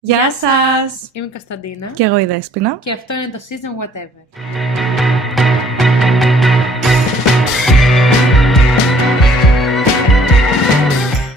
Γεια σας! Είμαι η Κωνσταντίνα. Και εγώ η Δέσποινα. Και αυτό είναι το Season Whatever.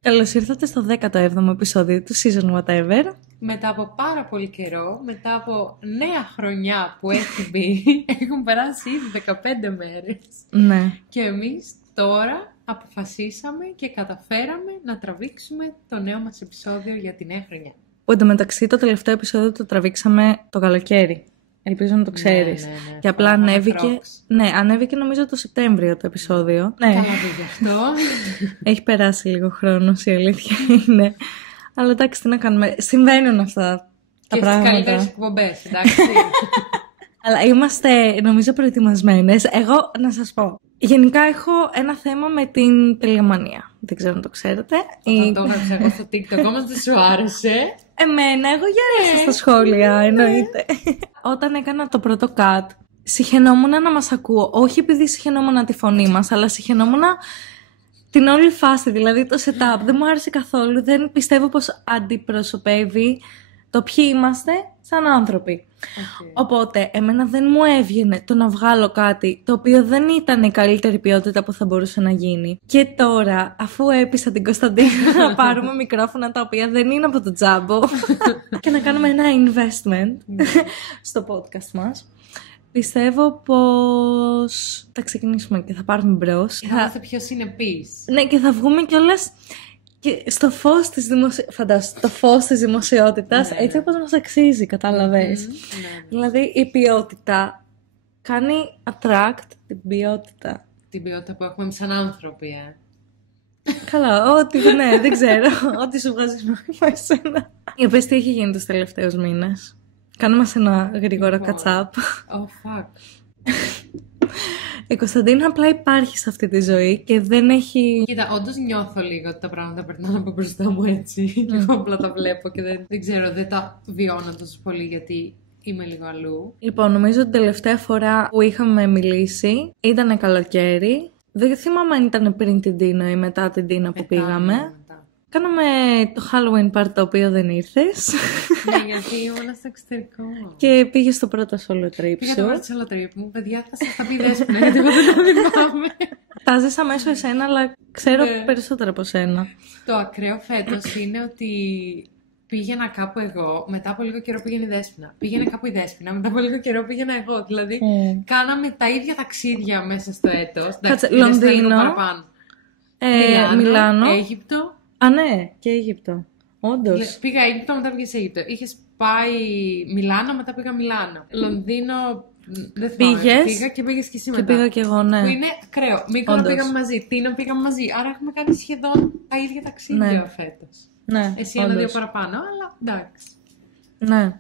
Καλώς ήρθατε στο 17ο επεισόδιο του Season Whatever. Μετά από πάρα πολύ καιρό, μετά από νέα χρονιά που έχει μπει, έχουν περάσει ήδη 15 μέρες. Ναι. Και εμείς τώρα αποφασίσαμε και καταφέραμε να τραβήξουμε το νέο μας επεισόδιο για τη νέα χρονιά. Που εντωμεταξύ το τελευταίο επεισόδιο το τραβήξαμε το καλοκαίρι. Ελπίζω να το ξέρεις. Ναι. Και απλά ανέβηκε. Ναι, ανέβηκε νομίζω το Σεπτέμβριο το επεισόδιο. Ναι. Καλά γι' αυτό. Έχει περάσει λίγο χρόνος, η αλήθεια είναι. Αλλά εντάξει, τι να κάνουμε. Συμβαίνουν αυτά τα πράγματα. Και τις καλύτερες εκπομπές, εντάξει. Αλλά είμαστε νομίζω προετοιμασμένες. Εγώ να σας πω. Γενικά έχω ένα θέμα με την τελειομανία. Δεν ξέρω αν το ξέρετε. Όταν το έγραψα εγώ στο TikTok, όμως δεν σου άρεσε. Εμένα, εγώ γυρίσα στα σχόλια, εννοείται. Όταν έκανα το πρώτο cut, συχαινόμουν να μας ακούω. Όχι επειδή συχαινόμουν τη φωνή μας, αλλά συχαινόμουν την όλη φάση, δηλαδή το setup. Δεν μου άρεσε καθόλου. Δεν πιστεύω πως αντιπροσωπεύει το ποιοι είμαστε σαν άνθρωποι. Okay. Οπότε, εμένα δεν μου έβγαινε το να βγάλω κάτι το οποίο δεν ήταν η καλύτερη ποιότητα που θα μπορούσε να γίνει. Και τώρα, αφού έπεισα την Κωνσταντίνα να πάρουμε μικρόφωνα τα οποία δεν είναι από το τζάμπο και να κάνουμε ένα investment στο podcast μας, πιστεύω πως θα ξεκινήσουμε και θα πάρουμε μπρος. Θα είμαστε πιο συνεπείς. Ναι, και θα βγούμε κιόλας και στο φως της δημοσιότητας, ναι, έτσι όπως μας αξίζει, κατάλαβες. Ναι. Δηλαδή η ποιότητα κάνει attract την ποιότητα. Την ποιότητα που έχουμε σαν άνθρωποι, Καλά, ναι, δεν ξέρω, ό,τι σου βγάζει νόημα εσένα. Για πες τι έχει γίνει τους τελευταίους μήνες. Κάνε μας ένα γρήγορο catch-up. Oh, fuck. Η Κωνσταντίνα απλά υπάρχει σε αυτή τη ζωή και δεν έχει... Κοίτα, όντως νιώθω λίγο ότι τα πράγματα περνάνε από μπροστά μου έτσι. Και εγώ απλά τα βλέπω και δεν ξέρω, δεν τα βιώνω τόσο πολύ γιατί είμαι λίγο αλλού. Λοιπόν, νομίζω την τελευταία φορά που είχαμε μιλήσει ήταν καλοκαίρι. Δεν θυμάμαι αν ήταν πριν την Τίνο ή μετά την Τίνο που πήγαμε. Μετά. Κάναμε το Halloween part το οποίο δεν ήρθες. Ναι, γιατί ήμουν στο εξωτερικό. Και πήγες στο πρώτο solo trip Πήγα σου. το πρώτο solo trip μου, παιδιά, θα σας τα πει Δέσποινα, γιατί εγώ δεν το θυμάμαι. Τάζες αμέσως εσένα, αλλά ξέρω περισσότερα από σένα. Το ακραίο φέτος είναι ότι πήγαινα κάπου εγώ, μετά από λίγο καιρό πήγαινε η Δέσποινα. Πήγαινε κάπου η Δέσποινα, μετά από λίγο καιρό πήγαινα εγώ. Δηλαδή, κάναμε τα ίδια ταξίδια μέσα στο έτος. Κάτσε, Λονδίνο, Μιλάνο, Αίγυπτο. Α, ναι, και Αίγυπτο. Όντως. Πήγα Αίγυπτο, μετά πήγες Αίγυπτο. Είχες πάει Μιλάνο, μετά πήγα Μιλάνο. Λονδίνο, δεν θυμάμαι. Πήγα και πήγες και εσύ μετά. Και πήγα και εγώ, ναι. Που είναι ακραίο. Μύκονο πήγαμε μαζί, Τίνο πήγαμε μαζί. Άρα έχουμε κάνει σχεδόν τα ίδια ταξίδια φέτος. Ναι, εσύ ένα-δύο παραπάνω, αλλά εντάξει. Ναι.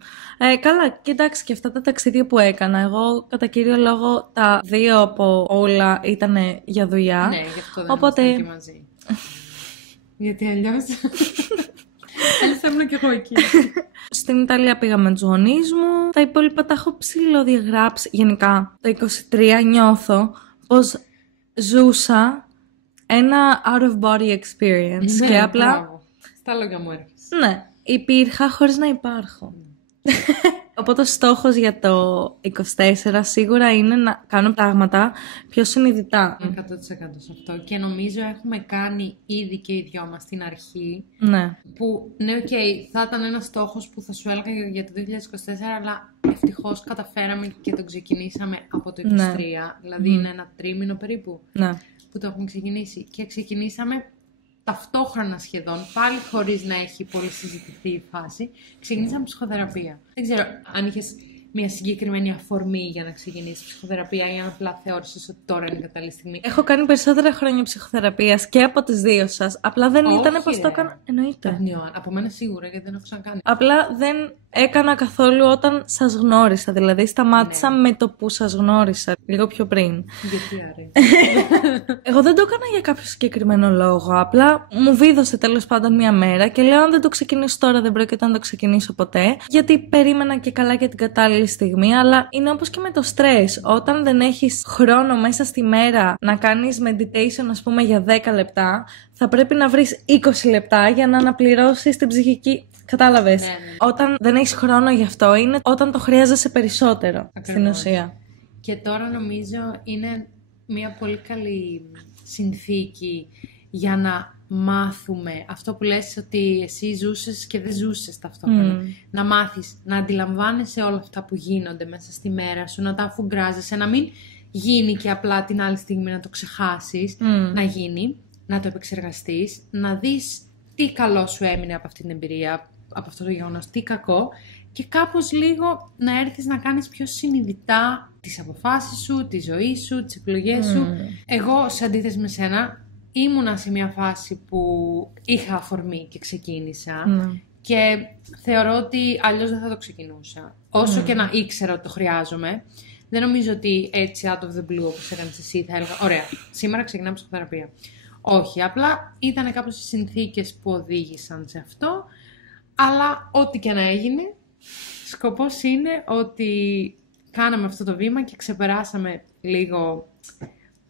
Καλά, κοίταξε και αυτά τα ταξίδια που έκανα. Εγώ κατά κύριο λόγο τα δύο από όλα ήταν για δουλειά. Ναι, γι' αυτό δεν ήμασταν και μαζί. Γιατί αλλιώς θα ήμουν και εγώ εκεί. Στην Ιταλία πήγαμε με τους γονείς μου. Τα υπόλοιπα τα έχω ψηλοδιαγράψει. Γενικά, το 23 νιώθω πως ζούσα ένα out of body experience. Ναι, και απλά... Μπράβο. Στα λόγια μου έρχεσαι. Ναι, υπήρχα χωρίς να υπάρχω. Οπότε ο στόχος για το 24 σίγουρα είναι να κάνω πράγματα πιο συνειδητά. 100% σε αυτό. Και νομίζω έχουμε κάνει ήδη και οι δυο μας στην αρχή. Ναι. Που ναι, οκ, θα ήταν ένας στόχος που θα σου έλεγα για το 2024, αλλά ευτυχώς καταφέραμε και τον ξεκινήσαμε από το 2023. Ναι. Δηλαδή είναι ένα τρίμηνο περίπου που το έχουμε ξεκινήσει. Και ξεκινήσαμε ταυτόχρονα σχεδόν, πάλι χωρίς να έχει πολύ συζητηθεί η φάση, ξεκινήσαμε ψυχοθεραπεία. Δεν ξέρω αν είχες μια συγκεκριμένη αφορμή για να ξεκινήσεις ψυχοθεραπεία ή αν απλά θεώρησες ότι τώρα είναι η κατάλληλη στιγμή. Έχω κάνει περισσότερα χρόνια ψυχοθεραπείας και από τις δύο σας. Απλά δεν ήταν πως το έκανα. Εννοείται. Από μένα σίγουρα, γιατί δεν έχω ξανακάνει. Απλά δεν έκανα καθόλου όταν σας γνώρισα. Δηλαδή σταμάτησα με το που σας γνώρισα, λίγο πιο πριν. Γιατί άρεσε. Εγώ δεν το έκανα για κάποιο συγκεκριμένο λόγο. Απλά μου βίδωσε τέλος πάντων μια μέρα και λέω: αν δεν το ξεκινήσω τώρα, δεν πρόκειται να το ξεκινήσω ποτέ. Γιατί περίμενα και καλά για την κατάλληλη στιγμή. Αλλά είναι όπως και με το στρες. Όταν δεν έχεις χρόνο μέσα στη μέρα να κάνεις meditation, ας πούμε, για 10 λεπτά, θα πρέπει να βρεις 20 λεπτά για να αναπληρώσεις την ψυχική. Κατάλαβες. Όταν δεν έχεις χρόνο γι' αυτό είναι όταν το χρειάζεσαι περισσότερο. Ακριβώς. Στην ουσία. Και τώρα νομίζω είναι μια πολύ καλή συνθήκη για να μάθουμε αυτό που λες, ότι εσύ ζούσες και δεν ζούσες ταυτόχρονα. Να μάθεις, να αντιλαμβάνεσαι όλα αυτά που γίνονται μέσα στη μέρα σου, να τα αφουγκράζεσαι, να μην γίνει και απλά την άλλη στιγμή να το ξεχάσεις, να γίνει, να το επεξεργαστείς, να δεις τι καλό σου έμεινε από αυτή την εμπειρία, από αυτό το γεγονός, τι κακό, και κάπως λίγο να έρθεις να κάνεις πιο συνειδητά τις αποφάσεις σου, τη ζωή σου, τις επιλογές σου. Εγώ, σε αντίθεση με σένα, ήμουνα σε μια φάση που είχα αφορμή και ξεκίνησα και θεωρώ ότι αλλιώς δεν θα το ξεκινούσα. Όσο και να ήξερα ότι το χρειάζομαι, δεν νομίζω ότι έτσι out of the blue, όπως έκανες εσύ, θα έλεγα ωραία, σήμερα ξεκινάμε ψυχοθεραπεία. Όχι, απλά ήταν κάπως οι συνθήκες που οδήγησαν σε αυτό, αλλά ό,τι και να έγινε, σκοπός είναι ότι κάναμε αυτό το βήμα και ξεπεράσαμε λίγο,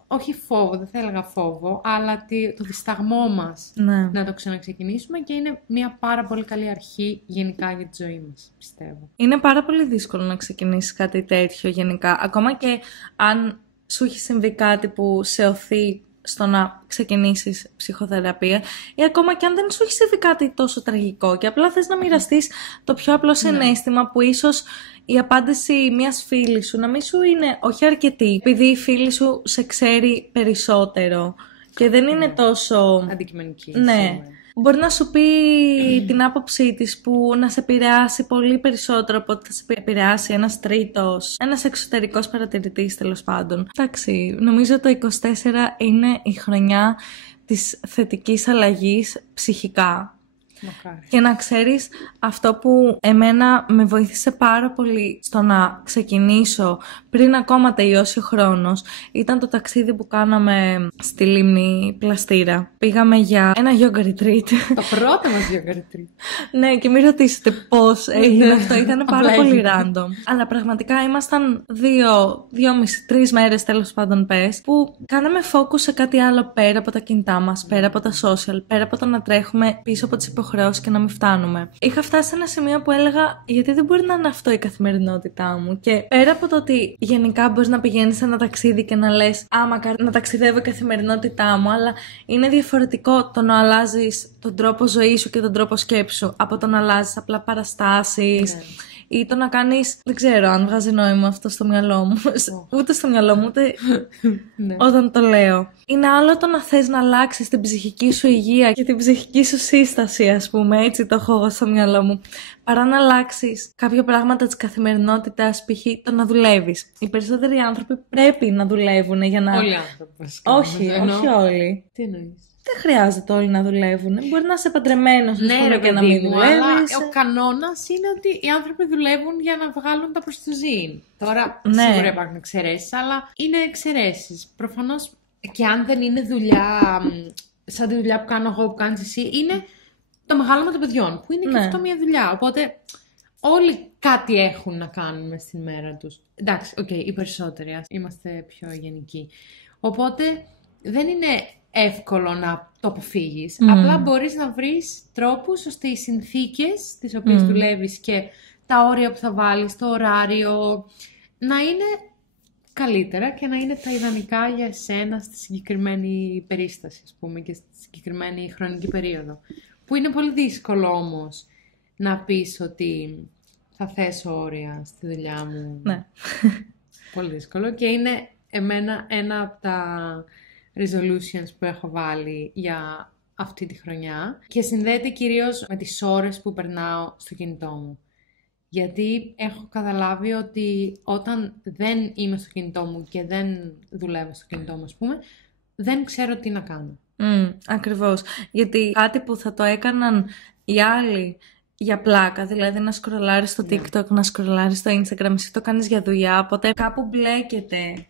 όχι φόβο, δεν θα έλεγα φόβο, αλλά το δισταγμό μας να το ξαναξεκινήσουμε, και είναι μια πάρα πολύ καλή αρχή γενικά για τη ζωή μας, πιστεύω. Είναι πάρα πολύ δύσκολο να ξεκινήσεις κάτι τέτοιο γενικά, ακόμα και αν σου έχει συμβεί κάτι που σε οθεί στο να ξεκινήσεις ψυχοθεραπεία, ή ακόμα και αν δεν σου έχει συμβεί κάτι τόσο τραγικό και απλά θες να μοιραστείς το πιο απλό συναίσθημα που ίσως η απάντηση μιας φίλης σου να μην σου είναι όχι αρκετή, επειδή η φίλη σου σε ξέρει περισσότερο και δεν είναι τόσο αντικειμενική. Μπορεί να σου πει την άποψή της που να σε επηρεάσει πολύ περισσότερο από ότι θα σε επηρεάσει ένας τρίτος, ένας εξωτερικός παρατηρητής, τέλος πάντων. Εντάξει, νομίζω το 24 είναι η χρονιά της θετικής αλλαγής ψυχικά. Μακάρι. Και να ξέρεις, αυτό που εμένα με βοήθησε πάρα πολύ στο να ξεκινήσω πριν ακόμα τελειώσει ο χρόνος ήταν το ταξίδι που κάναμε στη λίμνη Πλαστήρα. Πήγαμε για ένα yoga retreat. Το πρώτο μας yoga retreat. Ναι, και μην ρωτήσετε πώς έγινε αυτό, ήταν πάρα πολύ random. Αλλά πραγματικά ήμασταν 2,5-3 μέρες, τέλος πάντων πες, που κάναμε focus σε κάτι άλλο πέρα από τα κινητά μας, πέρα από τα social, πέρα από το να τρέχουμε πίσω από τις υποχρεώσεις και να μην φτάνουμε. Είχα φτάσει σε ένα σημείο που έλεγα, γιατί δεν μπορεί να είναι αυτό η καθημερινότητά μου. Και πέρα από το ότι γενικά μπορείς να πηγαίνεις σε ένα ταξίδι και να λες, μακάρι να ταξιδεύω η καθημερινότητά μου, αλλά είναι διαφορετικό το να αλλάζεις τον τρόπο ζωής σου και τον τρόπο σκέψης σου από το να αλλάζεις απλά παραστάσεις. Ή το να κάνεις, δεν ξέρω αν βγάζει νόημα αυτό στο μυαλό μου. Ούτε στο μυαλό μου, ούτε όταν το λέω. Είναι άλλο το να θες να αλλάξεις την ψυχική σου υγεία και την ψυχική σου σύσταση, ας πούμε, έτσι το έχω εγώ στο μυαλό μου, παρά να αλλάξεις κάποια πράγματα της καθημερινότητας, π.χ. το να δουλεύεις. Οι περισσότεροι άνθρωποι πρέπει να δουλεύουν για να... Όλοι οι άνθρωποι βασικά. Όχι όλοι. Τι εννοείς? Δεν χρειάζεται όλοι να δουλεύουν. Μπορεί να είσαι παντρεμένος, και να μην δουλεύεις. Αλλά ο κανόνας είναι ότι οι άνθρωποι δουλεύουν για να βγάλουν τα προστοζήν. Τώρα σίγουρα υπάρχουν εξαιρέσεις, αλλά είναι εξαιρέσεις. Προφανώς, και αν δεν είναι δουλειά σαν τη δουλειά που κάνω εγώ, που κάνεις εσύ, είναι το μεγάλωμα των παιδιών, που είναι και αυτό μια δουλειά. Οπότε όλοι κάτι έχουν να κάνουν μες στην μέρα τους. Εντάξει, οι περισσότεροι, είμαστε πιο γενικοί. Οπότε δεν είναι εύκολο να το αποφύγεις. Απλά μπορείς να βρεις τρόπους ώστε οι συνθήκες τις οποίες δουλεύεις και τα όρια που θα βάλεις, το ωράριο, να είναι καλύτερα και να είναι τα ιδανικά για εσένα στη συγκεκριμένη περίσταση, ας πούμε, και στη συγκεκριμένη χρονική περίοδο. Που είναι πολύ δύσκολο όμως να πεις ότι θα θέσω όρια στη δουλειά μου. Ναι. Πολύ δύσκολο, και είναι εμένα ένα από τα resolutions που έχω βάλει για αυτή τη χρονιά, και συνδέεται κυρίως με τις ώρες που περνάω στο κινητό μου. Γιατί έχω καταλάβει ότι όταν δεν είμαι στο κινητό μου και δεν δουλεύω στο κινητό μου, ας πούμε, δεν ξέρω τι να κάνω. Ακριβώς. Γιατί κάτι που θα το έκαναν οι άλλοι για πλάκα, δηλαδή να σκρολάρεις στο TikTok, να σκρολάρεις στο Instagram, εσύ το κάνεις για δουλειά, οπότε κάπου μπλέκεται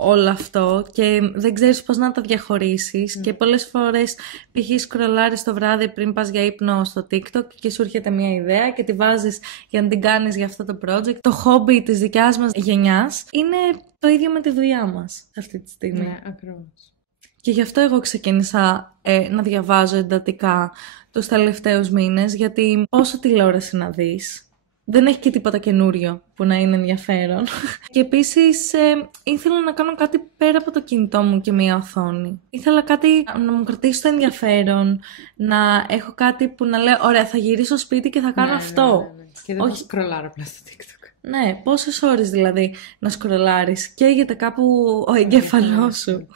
όλο αυτό και δεν ξέρεις πώς να τα διαχωρίσεις και πολλές φορές π.χ. σκρολάρεις το βράδυ πριν πας για ύπνο στο TikTok και σου έρχεται μια ιδέα και τη βάζεις για να την κάνεις για αυτό το project. Το hobby της δικιάς μας γενιάς είναι το ίδιο με τη δουλειά μας αυτή τη στιγμή. Ναι, ακριβώς. Και γι' αυτό εγώ ξεκίνησα να διαβάζω εντατικά τους τελευταίους μήνες, γιατί πόσο τηλεόραση να δεις. Δεν έχει και τίποτα καινούριο που να είναι ενδιαφέρον. Και επίσης ήθελα να κάνω κάτι πέρα από το κινητό μου και μία οθόνη. Ήθελα κάτι να μου κρατήσει το ενδιαφέρον, να έχω κάτι που να λέω, ωραία, θα γυρίσω σπίτι και θα κάνω αυτό. Ναι. Και δεν θα σκρολάρω απλά στο TikTok. Ναι, πόσες ώρες δηλαδή να σκρολάρεις, καίγεται κάπου ο εγκέφαλός σου.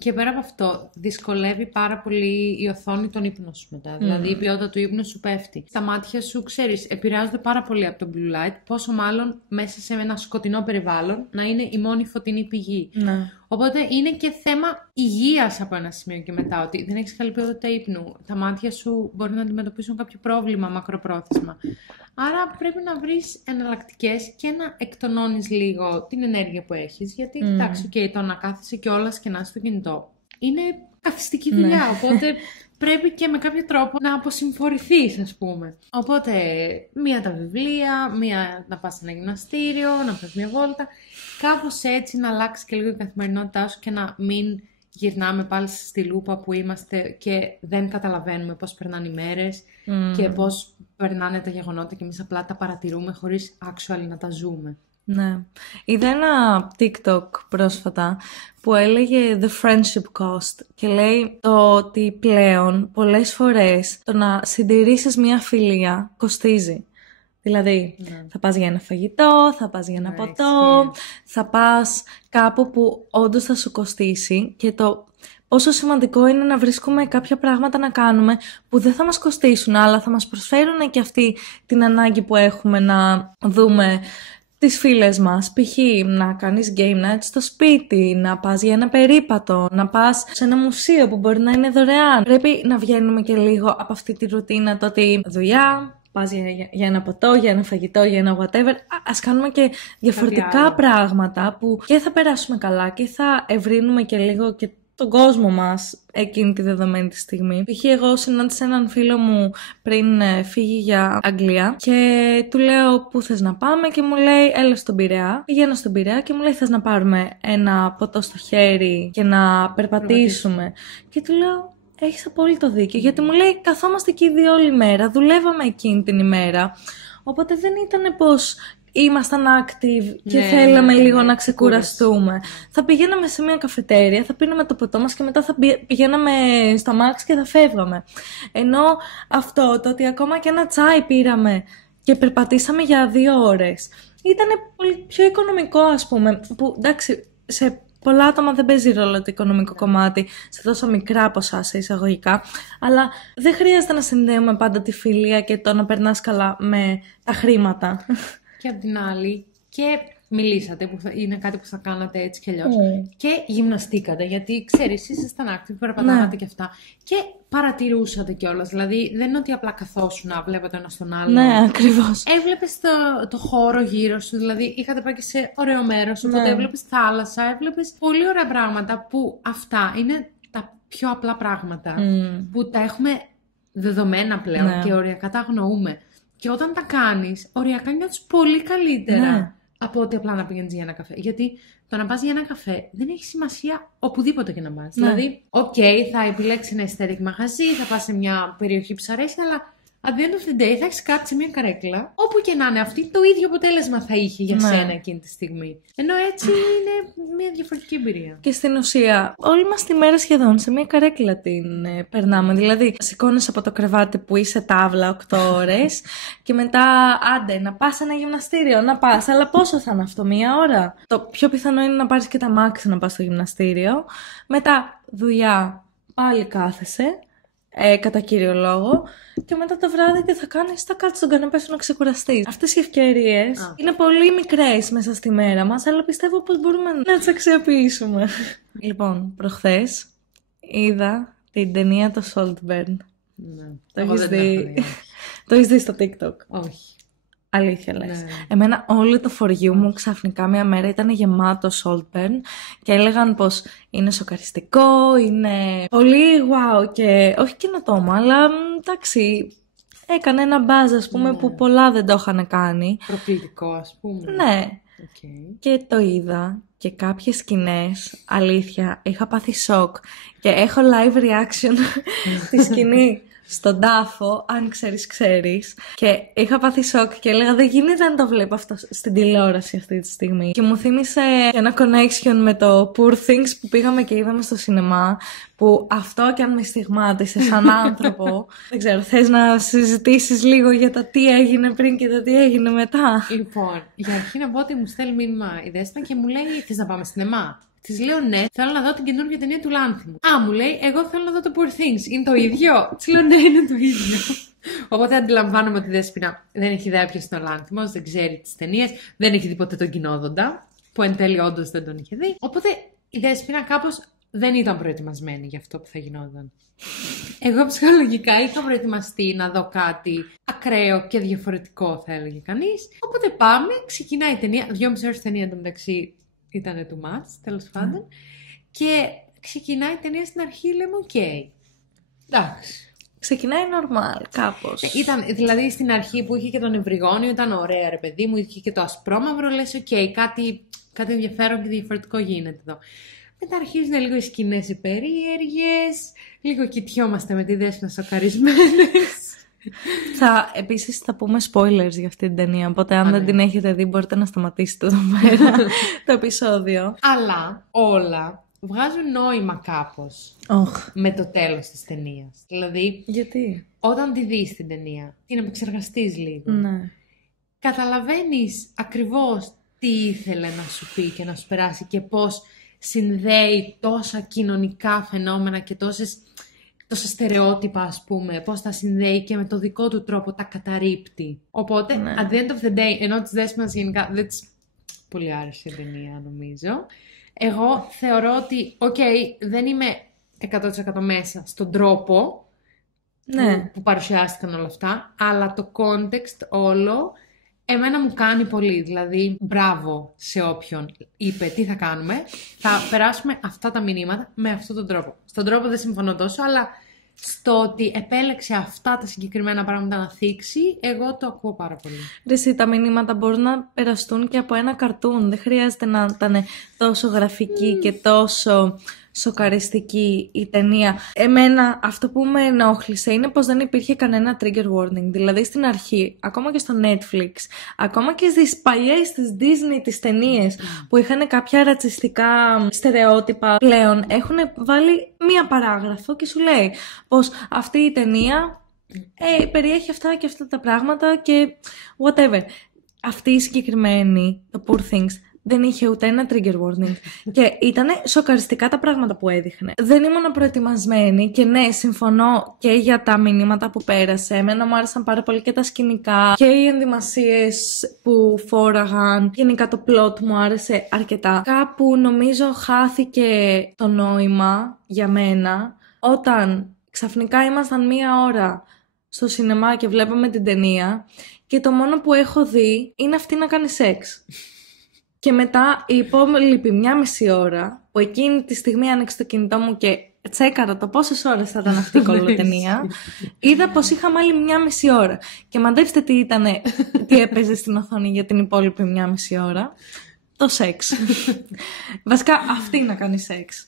Και πέρα από αυτό, δυσκολεύει πάρα πολύ η οθόνη τον ύπνο σου μετά. Δηλαδή η ποιότητα του ύπνου σου πέφτει. Τα μάτια σου, ξέρεις, επηρεάζονται πάρα πολύ από το blue light, πόσο μάλλον μέσα σε ένα σκοτεινό περιβάλλον να είναι η μόνη φωτεινή πηγή. Ναι. Οπότε είναι και θέμα υγείας από ένα σημείο και μετά, ότι δεν έχεις καλή ποιότητα ύπνου. Τα μάτια σου μπορεί να αντιμετωπίσουν κάποιο πρόβλημα μακροπρόθεσμα. Άρα πρέπει να βρεις εναλλακτικές και να εκτονώνεις λίγο την ενέργεια που έχεις. Γιατί, εντάξει, το να κάθεσαι κιόλας και να είσαι στο κινητό είναι καθιστική δουλειά. Οπότε πρέπει και με κάποιο τρόπο να αποσυμφορηθείς, ας πούμε. Οπότε, μία τα βιβλία, μία να πας σε ένα γυμναστήριο, να πας μια βόλτα. Κάπως έτσι να αλλάξει και λίγο η καθημερινότητά σου και να μην γυρνάμε πάλι στη λούπα που είμαστε και δεν καταλαβαίνουμε πώς περνάνε οι μέρες και πώς περνάνε τα γεγονότα και εμείς απλά τα παρατηρούμε χωρίς actually να τα ζούμε. Ναι. Είδα ένα TikTok πρόσφατα που έλεγε The Friendship Cost και λέει το ότι πλέον πολλές φορές το να συντηρήσεις μια φιλία κοστίζει. Δηλαδή, θα πας για ένα φαγητό, θα πας για ένα ποτό, θα πας κάπου που όντως θα σου κοστίσει και το πόσο σημαντικό είναι να βρίσκουμε κάποια πράγματα να κάνουμε που δεν θα μας κοστίσουν, αλλά θα μας προσφέρουν και αυτή την ανάγκη που έχουμε να δούμε τις φίλες μας, π.χ. να κάνεις game night στο σπίτι, να πας για ένα περίπατο, να πας σε ένα μουσείο που μπορεί να είναι δωρεάν. Πρέπει να βγαίνουμε και λίγο από αυτή τη ρουτίνα, το ότι δουλειά, πας για ένα ποτό, για ένα φαγητό, για ένα whatever. Ας κάνουμε και διαφορετικά πράγματα που και θα περάσουμε καλά και θα ευρύνουμε και λίγο και τον κόσμο μας εκείνη τη δεδομένη τη στιγμή. Π.χ. εγώ συνάντησα έναν φίλο μου πριν φύγει για Αγγλία και του λέω πού θες να πάμε και μου λέει έλα στον Πειραιά. Πηγαίνω στον Πειραιά και μου λέει θες να πάρουμε ένα ποτό στο χέρι και να περπατήσουμε. Και του λέω έχεις απόλυτο δίκιο, γιατί μου λέει καθόμαστε εκεί 2 όλη μέρα, δουλεύαμε εκείνη την ημέρα, οπότε δεν ήταν πως ήμασταν active και θέλαμε λίγο να ξεκουραστούμε. Θα πηγαίναμε σε μια καφετέρια, θα πίναμε το ποτό μας και μετά θα πηγαίναμε στα μάξ και θα φεύγαμε. Ενώ αυτό, το ότι ακόμα και ένα τσάι πήραμε και περπατήσαμε για 2 ώρες, ήταν πολύ πιο οικονομικό, ας πούμε, που εντάξει, σε πολλά άτομα δεν παίζει ρόλο το οικονομικό κομμάτι σε τόσο μικρά ποσά, σε εισαγωγικά, αλλά δεν χρειάζεται να συνδέουμε πάντα τη φιλία και το να περνάς καλά με τα χρήματα. Και απ' την άλλη, και μιλήσατε, που είναι κάτι που θα κάνατε έτσι κι αλλιώς, και γυμναστήκατε, γιατί ξέρεις, ήσασταν active, περπατάγατε και αυτά, και παρατηρούσατε κιόλας. Δηλαδή, δεν είναι ότι απλά καθόσουν να βλέπετε ένα στον άλλο. Ναι, ακριβώς. Έβλεπες το χώρο γύρω σου, δηλαδή είχατε πάει και σε ωραίο μέρος, οπότε έβλεπες θάλασσα, έβλεπες πολύ ωραία πράγματα που αυτά είναι τα πιο απλά πράγματα που τα έχουμε δεδομένα πλέον και οριακά τα αγνοούμε. Και όταν τα κάνεις, οριακά νιώθεις πολύ καλύτερα από ότι απλά να πηγαίνεις για ένα καφέ. Γιατί το να πας για ένα καφέ δεν έχει σημασία οπουδήποτε και να πας. Δηλαδή, θα επιλέξεις ένα aesthetic μαγαζί, θα πας σε μια περιοχή που σ' αρέσει, αλλά at the end of the day θα έχεις κάτι σε μια καρέκλα, όπου και να είναι αυτή, το ίδιο αποτέλεσμα θα είχε για σένα εκείνη τη στιγμή. Ενώ έτσι είναι μια διαφορετική εμπειρία. Και στην ουσία, όλη μας τη μέρα σχεδόν σε μια καρέκλα την περνάμε. Δηλαδή, σηκώνεσαι από το κρεβάτι που είσαι τάβλα 8 ώρες και μετά άντε να πας σε ένα γυμναστήριο, να πας. Αλλά πόσο θα είναι αυτό, 1 ώρα? Το πιο πιθανό είναι να πάρεις και τα μάξι να πας στο γυμναστήριο. Μετά δουλειά, πάλι κάθεσαι. Κατά κύριο λόγο, και μετά το βράδυ τι θα κάνεις, θα κάτσεις στον καναπέ σου να ξεκουραστείς. Αυτές οι ευκαιρίες είναι πολύ μικρές μέσα στη μέρα μας, αλλά πιστεύω πως μπορούμε να τις αξιοποιήσουμε. Λοιπόν, προχθές είδα την ταινία το Saltburn. Το έχεις δει? Το έχεις δει στο TikTok? Όχι. Αλήθεια λες? Εμένα όλο το for you μου ξαφνικά μια μέρα ήταν γεμάτο Saltburn και έλεγαν πως είναι σοκαριστικό, είναι πολύ wow και όχι καινοτόμο, αλλά εντάξει, έκανε ένα μπάζ, ας πούμε, που πολλά δεν το είχαν κάνει. Προκλητικό, ας πούμε. Ναι. Και το είδα και κάποιες σκηνές, αλήθεια, είχα πάθει σοκ και έχω live reaction τη σκηνή στον τάφο, αν ξέρεις. Και είχα πάθει σοκ και έλεγα δεν γίνεται να το βλέπω αυτό στην τηλεόραση αυτή τη στιγμή. Και μου θύμισε ένα connection με το Poor Things που πήγαμε και είδαμε στο σινεμά. Που αυτό και αν με στιγμάτισε σαν άνθρωπο. Δεν ξέρω, θες να συζητήσεις λίγο για το τι έγινε πριν και το τι έγινε μετά? Λοιπόν, για αρχή να πω ότι μου στέλνει μήνυμα η Δέσποινα και μου λέει: θες να πάμε σινεμά? Της λέω ναι, θέλω να δω την καινούργια ταινία του Λάνθιμου. Μου λέει: εγώ θέλω να δω το Poor Things. Είναι το ίδιο? Της λέω ναι, είναι το ίδιο. Οπότε αντιλαμβάνομαι ότι η Δέσποινα δεν έχει ιδέα ποιος είναι ο Λάνθιμος, δεν ξέρει τις ταινίες, δεν έχει δει ποτέ τον Κοινόδοντα, που εν τέλει όντως δεν τον είχε δει. Οπότε η Δέσποινα κάπως δεν ήταν προετοιμασμένη για αυτό που θα γινόταν. Εγώ ψυχολογικά είχα προετοιμαστεί να δω κάτι ακραίο και διαφορετικό, θα έλεγε κανείς. Οπότε πάμε, ξεκινάει η ταινία. 2,5 ώρες ταινία εντωμεταξύ ήταν too much, τέλος πάντων. Και ξεκινάει η ταινία στην αρχή, λέμε οκ. Εντάξει. Ξεκινάει normal, κάπως. Ήταν, δηλαδή στην αρχή που είχε και τον ευρυγόνιο, ήταν ωραία ρε παιδί μου, είχε και το ασπρόμαυρο, λες οκ, κάτι ενδιαφέρον και διαφορετικό γίνεται εδώ. Μετά αρχίζουν λίγο οι σκηνές οι περίεργες, λίγο κοιτιόμαστε με τη Δέσποινα σοκαρισμένες. Επίσης θα πούμε spoilers για αυτή την ταινία, οπότε αν δεν την έχετε δει μπορείτε να σταματήσετε εδώ πέρα το επεισόδιο. Αλλά όλα βγάζουν νόημα κάπως με το τέλος της ταινίας. Δηλαδή, γιατί? Όταν τη δεις την ταινία, την επεξεργαστείς λίγο, ναι, καταλαβαίνεις ακριβώς τι ήθελε να σου πει και να σου περάσει και πώς συνδέει τόσα κοινωνικά φαινόμενα και τόσα στερεότυπα, ας πούμε, πώς τα συνδέει και με το δικό του τρόπο τα καταρρίπτει. Οπότε, at the end of the day, ενώ της Δέσποινας γενικά δεν της πολύ άρεσε η ταινία, νομίζω, εγώ θεωρώ ότι, δεν είμαι 100% μέσα στον τρόπο που παρουσιάστηκαν όλα αυτά, αλλά το context όλο εμένα μου κάνει πολύ, δηλαδή μπράβο σε όποιον είπε τι θα κάνουμε, θα περάσουμε αυτά τα μηνύματα με αυτόν τον τρόπο. Στον τρόπο δεν συμφωνώ τόσο, αλλά στο ότι επέλεξε αυτά τα συγκεκριμένα πράγματα να θίξει, εγώ το ακούω πάρα πολύ. Εσύ, τα μηνύματα μπορούν να περαστούν και από ένα καρτούν, δεν χρειάζεται να ήταν τόσο γραφική και τόσο σοκαριστική η ταινία. Εμένα αυτό που με ενόχλησε είναι πως δεν υπήρχε κανένα trigger warning. Δηλαδή στην αρχή, ακόμα και στο Netflix, ακόμα και στις παλιές της Disney τις ταινίες που είχαν κάποια ρατσιστικά στερεότυπα, πλέον έχουν βάλει μία παράγραφο και σου λέει πως αυτή η ταινία περιέχει αυτά και αυτά τα πράγματα και whatever. Αυτή η συγκεκριμένη, το Poor Things, δεν είχε ούτε ένα trigger warning και ήταν σοκαριστικά τα πράγματα που έδειχνε. Δεν ήμουν προετοιμασμένη και ναι, συμφωνώ και για τα μηνύματα που πέρασε. Εμένα μου άρεσαν πάρα πολύ και τα σκηνικά και οι ενδυμασίες που φόραγαν. Γενικά το plot μου άρεσε αρκετά. Κάπου νομίζω χάθηκε το νόημα για μένα όταν ξαφνικά ήμασταν 1 ώρα στο σινεμά και βλέπαμε την ταινία και το μόνο που έχω δει είναι αυτή να κάνει σεξ. Και μετά η υπόλοιπη 1,5 ώρα που εκείνη τη στιγμή άνοιξε το κινητό μου και τσέκαρα το πόσες ώρες θα ήταν αυτή η κολοτενία, είδα πως είχαμε άλλη 1,5 ώρα. Και μαντέψτε τι έπαιζε στην οθόνη για την υπόλοιπη 1,5 ώρα. Το σεξ. Βασικά αυτή να κάνει σεξ.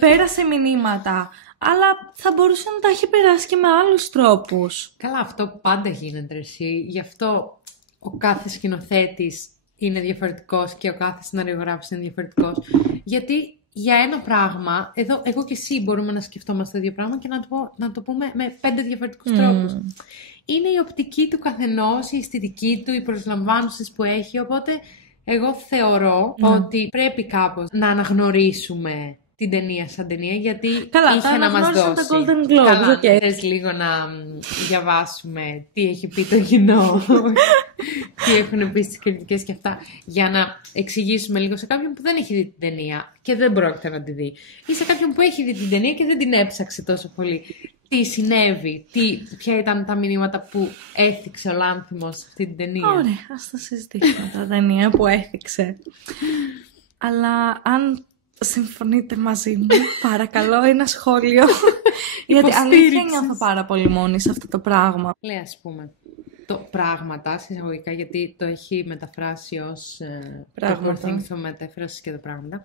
Πέρασε μηνύματα, αλλά θα μπορούσε να τα έχει περάσει και με άλλους τρόπους. Καλά, αυτό πάντα γίνεται εσύ. Γι' αυτό ο κάθε σκηνοθέτης είναι διαφορετικός και ο κάθε σεναριογράφος είναι διαφορετικός. Γιατί για ένα πράγμα, εδώ εγώ και εσύ μπορούμε να σκεφτόμαστε το ίδιο πράγμα και να το πούμε με 5 διαφορετικούς τρόπους. Είναι η οπτική του καθενός, η αισθητική του, οι προσλαμβάνουσες που έχει, οπότε εγώ θεωρώ ότι πρέπει κάπως να αναγνωρίσουμε την ταινία σαν ταινία, γιατί είχε να μας δώσει. Τα Golden Globes. Καλά, θες λίγο να διαβάσουμε τι έχει πει το κοινό, τι έχουν πει στις κριτικές και αυτά, για να εξηγήσουμε λίγο σε κάποιον που δεν έχει δει την ταινία και δεν πρόκειται να τη δει, ή σε κάποιον που έχει δει την ταινία και δεν την έψαξε τόσο πολύ. Τι συνέβη, ποια ήταν τα μηνύματα που έθιξε ο Λάνθιμος σε αυτή την ταινία. Ωραία, ας τα συζητήσουμε τα ταινία που έθιξε. Αλλά αν συμφωνείτε μαζί μου, παρακαλώ ένα σχόλιο. Γιατί αλήθεια νιώθω πάρα πολύ μόνη σε αυτό το πράγμα. Λέει, ας πούμε, το πράγματα, συσσαγωγικά, γιατί το έχει μεταφράσει ως πράγματα. Το μετέφρασε και τα πράγματα.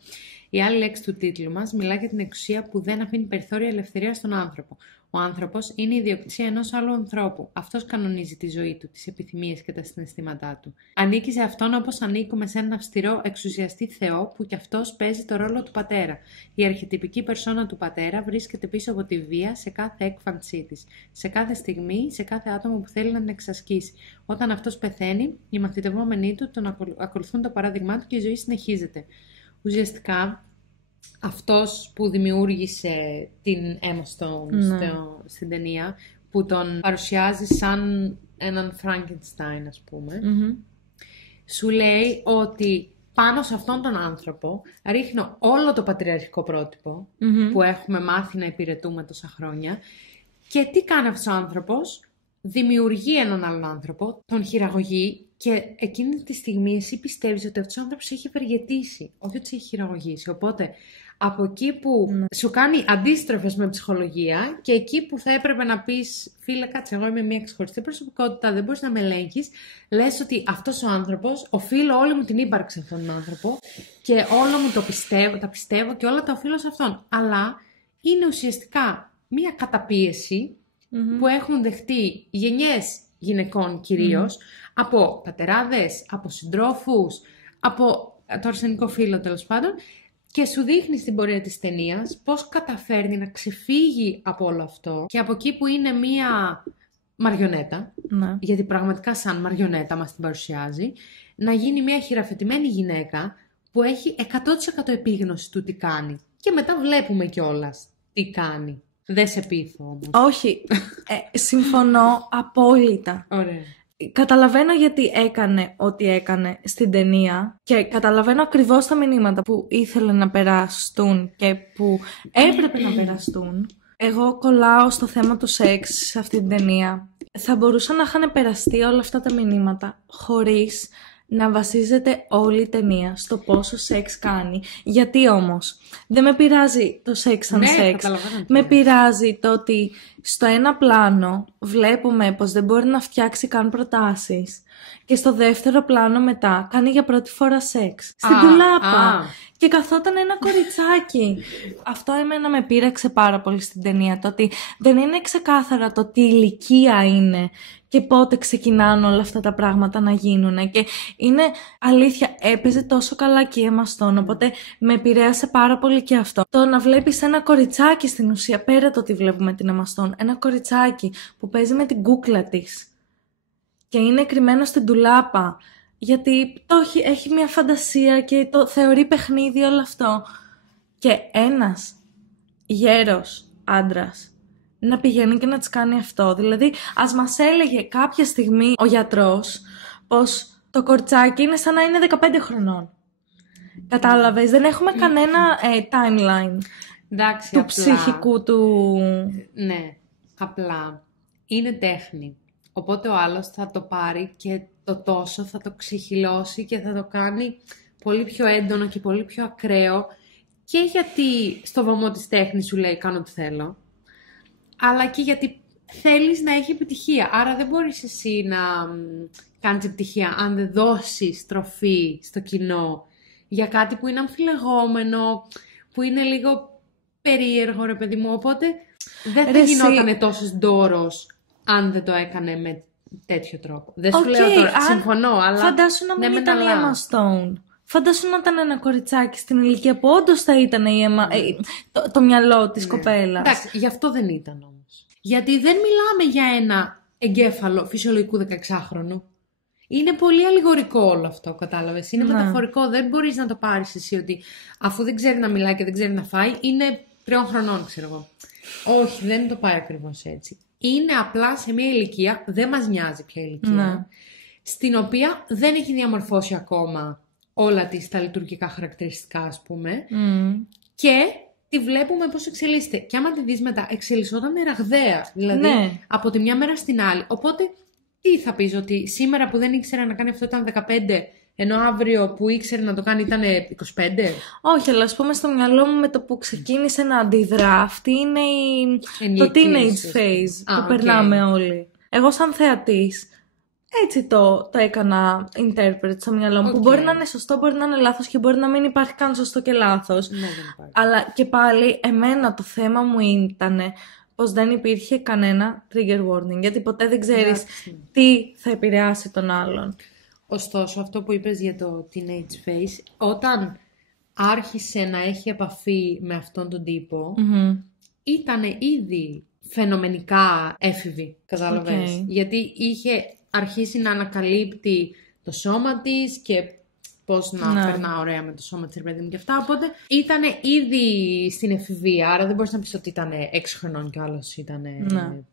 Η άλλη λέξη του τίτλου μας μιλά για την εξουσία που δεν αφήνει περιθώρια ελευθερία στον άνθρωπο. Ο άνθρωπος είναι η ιδιοκτησία ενός άλλου ανθρώπου. Αυτός κανονίζει τη ζωή του, τις επιθυμίες και τα συναισθήματά του. Ανήκει σε αυτόν όπως ανήκουμε σε έναν αυστηρό εξουσιαστή Θεό που κι αυτός παίζει το ρόλο του πατέρα. Η αρχετυπική περσόνα του πατέρα βρίσκεται πίσω από τη βία σε κάθε έκφανσή της, σε κάθε στιγμή, σε κάθε άτομο που θέλει να την εξασκήσει. Όταν αυτός πεθαίνει, οι μαθητευόμενοι του τον ακολουθούν το παράδειγμά του και η ζωή συνεχίζεται. Ουσιαστικά, αυτός που δημιούργησε την Emma Stone στην ταινία, που τον παρουσιάζει σαν έναν Frankenstein, ας πούμε, σου λέει ότι πάνω σε αυτόν τον άνθρωπο ρίχνω όλο το πατριαρχικό πρότυπο που έχουμε μάθει να υπηρετούμε τόσα χρόνια και τι κάνει αυτός ο άνθρωπος? Δημιουργεί έναν άλλον άνθρωπο, τον χειραγωγεί και εκείνη τη στιγμή εσύ πιστεύεις ότι αυτός ο άνθρωπος έχει ευεργετήσει, όχι ότι σε έχει χειραγωγήσει. Οπότε από εκεί που σου κάνει αντίστροφες με ψυχολογία και εκεί που θα έπρεπε να πεις φίλε κάτσε εγώ είμαι μια ξεχωριστή προσωπικότητα, δεν μπορείς να με ελέγχεις, λες ότι αυτός ο άνθρωπος, οφείλω όλη μου την ύπαρξη σε αυτόν τον άνθρωπο και όλο μου το πιστεύω, τα πιστεύω και όλα τα οφείλω σε αυτόν. Αλλά είναι ουσιαστικά μια καταπίεση που έχουν δεχτεί γενιές γυναικών κυρίως, από πατεράδες, από συντρόφους, από το αρσενικό φύλλο τέλος πάντων, και σου δείχνει στην πορεία της ταινίας πώς καταφέρνει να ξεφύγει από όλο αυτό και από εκεί που είναι μία μαριονέτα, γιατί πραγματικά σαν μαριονέτα μας την παρουσιάζει, να γίνει μία χειραφετημένη γυναίκα που έχει 100% επίγνωση του τι κάνει. Και μετά βλέπουμε κιόλας τι κάνει. Δεν σε πείθω όμως. Όχι, συμφωνώ απόλυτα. Ωραία. Καταλαβαίνω γιατί έκανε ό,τι έκανε στην ταινία και καταλαβαίνω ακριβώς τα μηνύματα που ήθελε να περάσουν και που έπρεπε να περαστούν. Εγώ κολλάω στο θέμα του σεξ σε αυτή την ταινία. Θα μπορούσαν να είχαν περαστεί όλα αυτά τα μηνύματα χωρίς να βασίζεται όλη η ταινία στο πόσο σεξ κάνει. Γιατί όμως? Δεν με πειράζει το σεξ σαν σεξ. Με πειράζει το ότι στο ένα πλάνο βλέπουμε πως δεν μπορεί να φτιάξει καν προτάσεις και στο δεύτερο πλάνο μετά κάνει για πρώτη φορά σεξ. Στην τουλάπα. Και καθόταν ένα κοριτσάκι. Αυτό εμένα με πείραξε πάρα πολύ στην ταινία. Το ότι δεν είναι ξεκάθαρα το τι ηλικία είναι και πότε ξεκινάνε όλα αυτά τα πράγματα να γίνουν. Και είναι αλήθεια, έπαιζε τόσο καλά και η Emma Stone, οπότε με επηρέασε πάρα πολύ και αυτό. Το να βλέπεις ένα κοριτσάκι στην ουσία, πέρα το ότι βλέπουμε την Emma Stone, ένα κοριτσάκι που παίζει με την κούκλα της και είναι κρυμμένο στην ντουλάπα, γιατί έχει μια φαντασία και το θεωρεί παιχνίδι όλο αυτό. Και ένας γέρος άντρας να πηγαίνει και να της κάνει αυτό. Δηλαδή, ας μας έλεγε κάποια στιγμή ο γιατρός πως το κοριτσάκι είναι σαν να είναι 15 χρονών. Κατάλαβες, δεν έχουμε κανένα timeline. Εντάξει, του απλά, ψυχικού του... Ναι, απλά είναι τέχνη. Οπότε ο άλλος θα το πάρει και το τόσο θα το ξεχυλώσει και θα το κάνει πολύ πιο έντονο και πολύ πιο ακραίο. Και γιατί στο βωμό της τέχνης σου λέει κάνω ό,τι θέλω, αλλά και γιατί θέλεις να έχει επιτυχία. Άρα δεν μπορείς εσύ να κάνεις επιτυχία αν δεν δώσεις τροφή στο κοινό για κάτι που είναι αμφιλεγόμενο, που είναι λίγο περίεργο ρε παιδί μου. Οπότε δεν θα γινότανε τόσος ντόρος αν δεν το έκανε με τέτοιο τρόπο. Δεν σου λέω τώρα, συμφωνώ, αλλά... Φαντάσου να μην ήταν η Emma Stone. Φαντάσου να ήταν ένα κοριτσάκι στην ηλικία που όντως θα ήταν η το μυαλό της κοπέλας. Εντάξει, γι' αυτό δεν ήταν όμως. Γιατί δεν μιλάμε για ένα εγκέφαλο φυσιολογικού 16χρονου. Είναι πολύ αλληγορικό όλο αυτό, κατάλαβες. Είναι μεταφορικό, δεν μπορείς να το πάρεις εσύ ότι αφού δεν ξέρει να μιλάει και δεν ξέρει να φάει, είναι 3 χρονών, ξέρω εγώ. Όχι, δεν το πάει ακριβώς έτσι. Είναι απλά σε μια ηλικία, δεν μας νοιάζει ποια ηλικία, στην οποία δεν έχει διαμορφώσει ακόμα όλα της τα λειτουργικά χαρακτηριστικά, ας πούμε, και τη βλέπουμε πώς εξελίσσεται. Και άμα τη δεις μετά, εξελισσόταν ραγδαία, δηλαδή από τη μια μέρα στην άλλη. Οπότε, τι θα πεις, ότι σήμερα που δεν ήξερε να κάνει αυτό ήταν 15, ενώ αύριο που ήξερε να το κάνει ήταν 25? Όχι, αλλά ας πούμε στο μυαλό μου με το που ξεκίνησε να αντιδρά, αυτή είναι το teenage phase που περνάμε όλοι. Εγώ σαν θεατής, έτσι το έκανα interpret στο μυαλό μου, που μπορεί να είναι σωστό, μπορεί να είναι λάθος και μπορεί να μην υπάρχει καν σωστό και λάθος. Ναι, αλλά και πάλι εμένα το θέμα μου ήταν πως δεν υπήρχε κανένα trigger warning, γιατί ποτέ δεν ξέρεις τι θα επηρεάσει τον άλλον. Ωστόσο, αυτό που είπες για το teenage face, όταν άρχισε να έχει επαφή με αυτόν τον τύπο, ήταν ήδη φαινομενικά έφηβη, κατάλαβες. Γιατί είχε αρχίσει να ανακαλύπτει το σώμα της και πώς να περνά ωραία με το σώμα της, ρε παιδί μου, και αυτά. Οπότε ήταν ήδη στην εφηβεία, άρα δεν μπορείς να πεις ότι ήταν 6 χρονών και ο άλλος ήταν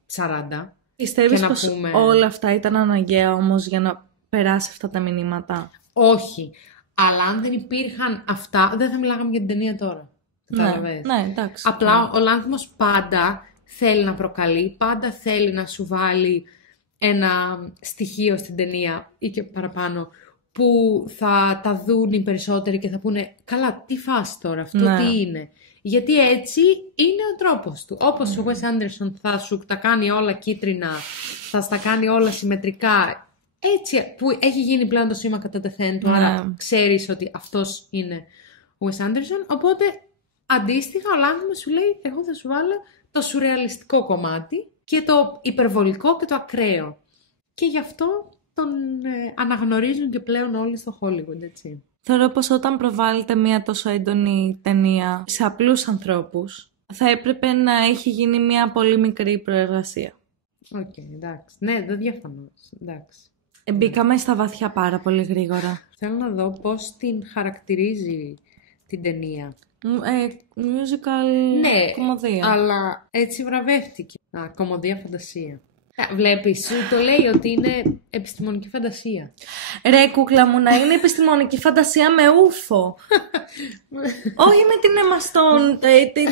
40. Πιστεύεις πως όλα αυτά ήταν αναγκαία όμως για να περάσει αυτά τα μηνύματα? Όχι. Αλλά αν δεν υπήρχαν αυτά, δεν θα μιλάγαμε για την ταινία τώρα. Κατάλαβες. Ναι, εντάξει. Απλά ο Λάνθιμος πάντα θέλει να προκαλεί, πάντα θέλει να σου βάλει ένα στοιχείο στην ταινία ή και παραπάνω, που θα τα δουν οι περισσότεροι και θα πούνε «Καλά, τι φάση τώρα, αυτό τι είναι?» Γιατί έτσι είναι ο τρόπος του. Όπως ο Wes Anderson θα σου τα κάνει όλα κίτρινα, θα στα κάνει όλα συμμετρικά, έτσι που έχει γίνει πλέον το σήμα κατά τεθέν του, άρα ξέρεις ότι αυτός είναι ο Wes Anderson. Οπότε αντίστοιχα ο Λάνθιμος σου λέει «Εγώ θα σου βάλω το σουρεαλιστικό κομμάτι και το υπερβολικό και το ακραίο». Και γι' αυτό τον αναγνωρίζουν και πλέον όλοι στο Hollywood, έτσι. Θεωρώ πως όταν προβάλλεται μια τόσο έντονη ταινία σε απλούς ανθρώπους, θα έπρεπε να έχει γίνει μια πολύ μικρή προεργασία. Οκ, εντάξει. Ναι, δεν διαφωνώ. Εντάξει. Μπήκαμε στα βαθιά πάρα πολύ γρήγορα. Θέλω να δω πώς την χαρακτηρίζει την ταινία. Musical, ναι, κομμωδία. Αλλά έτσι βραβεύτηκε. Κομμωδία φαντασία. Βλέπεις, σου το λέει ότι είναι επιστημονική φαντασία. Ρε κούκλα μου, να είναι επιστημονική φαντασία με ούφο. Όχι με την εμαστόν,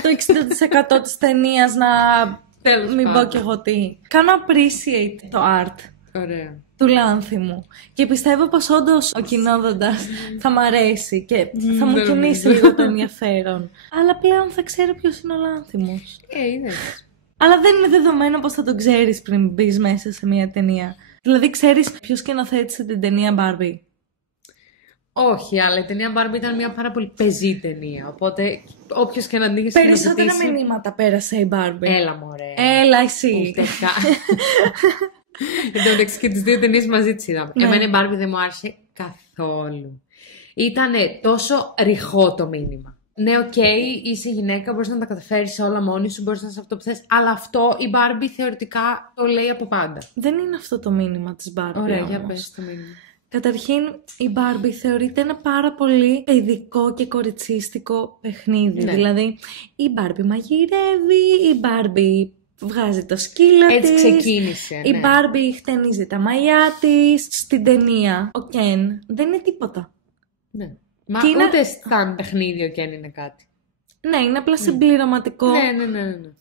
το 60% της ταινίας να μην πω κι εγώ τι. Κάνω appreciate το art. Ωραία. Του Λάνθιμου. Και πιστεύω πως όντως ο κοινόδοντας θα μ' αρέσει και θα μου κινήσει λίγο το ενδιαφέρον. Αλλά πλέον θα ξέρω ποιος είναι ο Λάνθιμος. Είδες. Αλλά δεν είναι δεδομένο πως θα τον ξέρεις πριν μπεις μέσα σε μια ταινία. Δηλαδή ξέρεις ποιος σκηνοθέτησε την ταινία Barbie? Όχι, αλλά η ταινία Barbie ήταν μια πάρα πολύ πεζή ταινία. Οπότε όποιος και να την είχε σκηνοθετήσει... Περισσότερα μηνύματα πέρασε η Barbie. Έλα μωρέ. Έλα εσύ. Εν τω μεταξύ και τις δύο ταινίες μαζί τις είδαμε. Εμένα η Barbie δεν μου άρεσε καθόλου. Ήτανε τόσο ρηχό το μήνυμα. Ναι, είσαι γυναίκα, μπορείς να τα καταφέρεις όλα μόνη σου, μπορείς να είσαι αυτό που θες. Αλλά αυτό η Barbie θεωρητικά το λέει από πάντα. Δεν είναι αυτό το μήνυμα της Barbie. Ωραία, για πες το μήνυμα. Καταρχήν, η Barbie θεωρείται ένα πάρα πολύ παιδικό και κοριτσίστικο παιχνίδι. Ναι. Δηλαδή, η Barbie μαγειρεύει, η Barbie βγάζει το σκύλο της. Έτσι ξεκίνησε. Η Barbie χτενίζει τα μαλλιά της. Στην ταινία, ο Ken δεν είναι τίποτα. Ναι. Μα ούτε σαν παιχνίδι ο Ken είναι κάτι. Ναι, είναι απλά συμπληρωματικό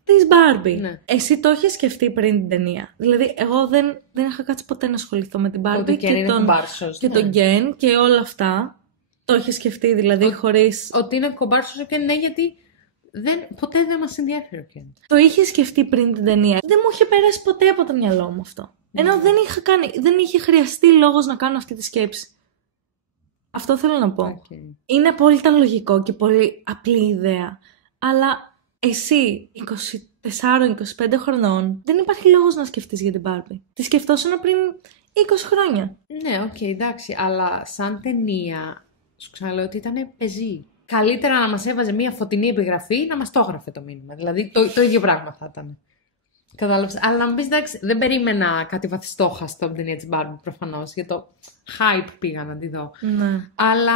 της Barbie. Ναι. Εσύ το έχεις σκεφτεί πριν την ταινία? Δηλαδή, εγώ δεν είχα κάτσει ποτέ να ασχοληθώ με την Barbie και τον Ken και όλα αυτά. Το έχεις σκεφτεί δηλαδή χωρίς... Ότι είναι κομπάρσος ο Ken, ναι, γιατί ποτέ δεν μας ενδιαφέρει ο Ken. Το είχε σκεφτεί πριν την ταινία. Δεν μου είχε περάσει ποτέ από το μυαλό μου αυτό. Ενώ δεν είχε χρειαστεί λόγος να κάνω αυτή τη σκέψη. Αυτό θέλω να πω. Είναι απόλυτα λογικό και πολύ απλή ιδέα. Αλλά εσύ, 24-25 χρονών, δεν υπάρχει λόγος να σκεφτείς για την Barbie. Τη σκεφτόσουν πριν 20 χρόνια. Ναι, εντάξει, αλλά σαν ταινία, σου ξαναλέω ότι ήταν πεζή. Καλύτερα να μας έβαζε μια φωτεινή επιγραφή να μας το έγραφε το μήνυμα. Δηλαδή το ίδιο πράγμα θα ήταν. Κατάλαβες. Αλλά να μου πεις, εντάξει, δεν περίμενα κάτι βαθιστόχαστο από την ταινία της Barbie προφανώς, για το hype πήγα να τη δω. Ναι. Αλλά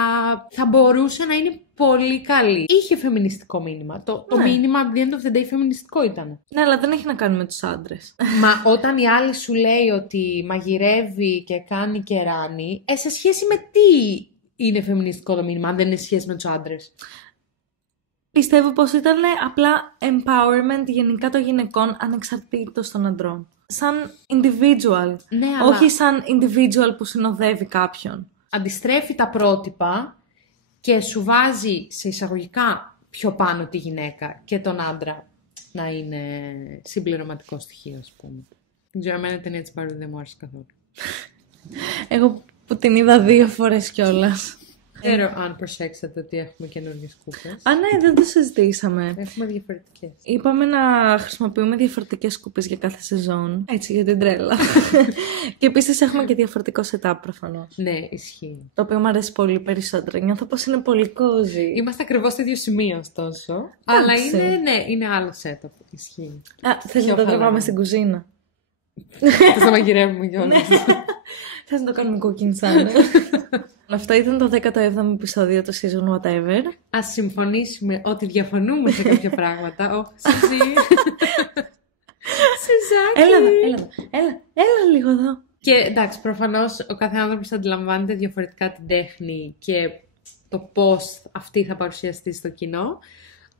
θα μπορούσε να είναι πολύ καλή. Είχε φεμινιστικό μήνυμα. Το μήνυμα at the end of the day φεμινιστικό ήταν. Ναι, αλλά δεν έχει να κάνει με τους άντρες. Μα όταν η άλλη σου λέει ότι μαγειρεύει και κάνει και ράνει, σε σχέση με τι είναι φεμινιστικό το μήνυμα, αν δεν είναι σχέση με τους άντρες? Πιστεύω πως ήταν απλά empowerment γενικά των γυναικών ανεξαρτήτως των αντρών. Σαν individual, ναι, όχι σαν individual που συνοδεύει κάποιον. Αντιστρέφει τα πρότυπα και σου βάζει σε εισαγωγικά πιο πάνω τη γυναίκα και τον άντρα να είναι συμπληρωματικό στοιχείο, ας πούμε. Δεν ξέρω, εμένα η ταινία της Barbie δεν μου άρεσε καθόλου. Εγώ που την είδα 2 φορές κιόλας. Δεν ξέρω αν προσέξατε ότι έχουμε καινούργιες κούπες. Ναι, δεν το συζητήσαμε. Έχουμε διαφορετικές. Είπαμε να χρησιμοποιούμε διαφορετικές κούπες για κάθε σεζόν. Έτσι, για την τρέλα. Και επίσης έχουμε και διαφορετικό setup προφανώς. Ναι, ισχύει. Το οποίο μου αρέσει πολύ περισσότερο. Νιώθω πως είναι πολύ cozy. Είμαστε ακριβώς στο ίδιο σημείο, ωστόσο. Αλλά είναι άλλο setup. Ισχύει. Θες να το τραβάμε στην κουζίνα. Θες να μαγειρεύουμε κιόλας. Θες να το κάνουμε cooking channel. Αυτό ήταν το 17ο επεισόδιο του season whatever. Ας συμφωνήσουμε ότι διαφωνούμε σε κάποια πράγματα. Σουζάκι. Έλα λίγο εδώ. Και εντάξει, προφανώς ο κάθε άνθρωπος αντιλαμβάνεται διαφορετικά την τέχνη και το πώς αυτή θα παρουσιαστεί στο κοινό.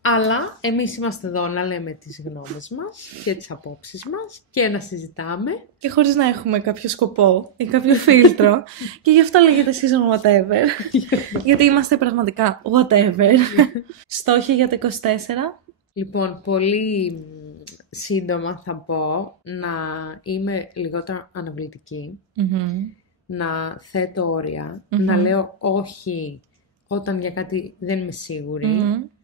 Αλλά εμείς είμαστε εδώ να λέμε τις γνώμες μας και τις απόψεις μας και να συζητάμε. Και χωρίς να έχουμε κάποιο σκοπό ή κάποιο φίλτρο. Και γι' αυτό λέγεται season whatever. Γιατί είμαστε πραγματικά whatever. Στόχοι για το 24. Λοιπόν, πολύ σύντομα θα πω να είμαι λιγότερο αναβλητική. Να θέτω όρια. Να λέω όχι όταν για κάτι δεν είμαι σίγουρη.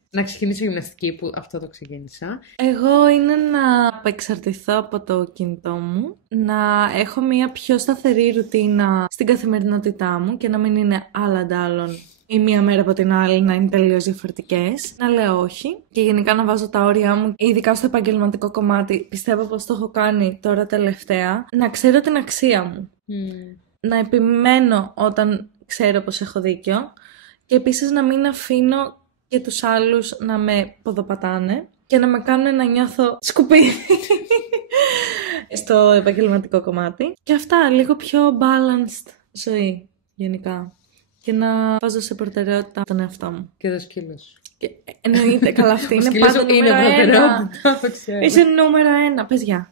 Να ξεκινήσω γυμναστική, που αυτό το ξεκίνησα. Εγώ είναι να απεξαρτηθώ από το κινητό μου, να έχω μια πιο σταθερή ρουτίνα στην καθημερινότητά μου και να μην είναι άλλα αντάλλων ή μία μέρα από την άλλη να είναι τελείως διαφορετικές. Να λέω όχι και γενικά να βάζω τα όρια μου, ειδικά στο επαγγελματικό κομμάτι. Πιστεύω πως το έχω κάνει τώρα τελευταία. Να ξέρω την αξία μου. Να επιμένω όταν ξέρω πως έχω δίκιο και επίσης να μην αφήνω και τους άλλους να με ποδοπατάνε και να με κάνουν να νιώθω σκουπίδι στο επαγγελματικό κομμάτι. Και αυτά, λίγο πιο balanced ζωή γενικά. Και να βάζω σε προτεραιότητα τον εαυτό μου. Και το σκύλο σου. Εννοείται, καλά, αυτή είναι πάντα νούμερο 1. Είσαι νούμερο 1, πες γεια.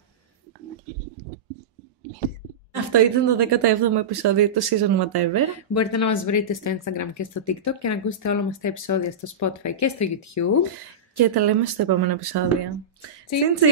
Αυτό ήταν το 17ο επεισόδιο του season whatever. Μπορείτε να μας βρείτε στο Instagram και στο TikTok και να ακούσετε όλα μας τα επεισόδια στο Spotify και στο YouTube. Και τα λέμε στο επόμενο επεισόδιο. Τσιν τσιν!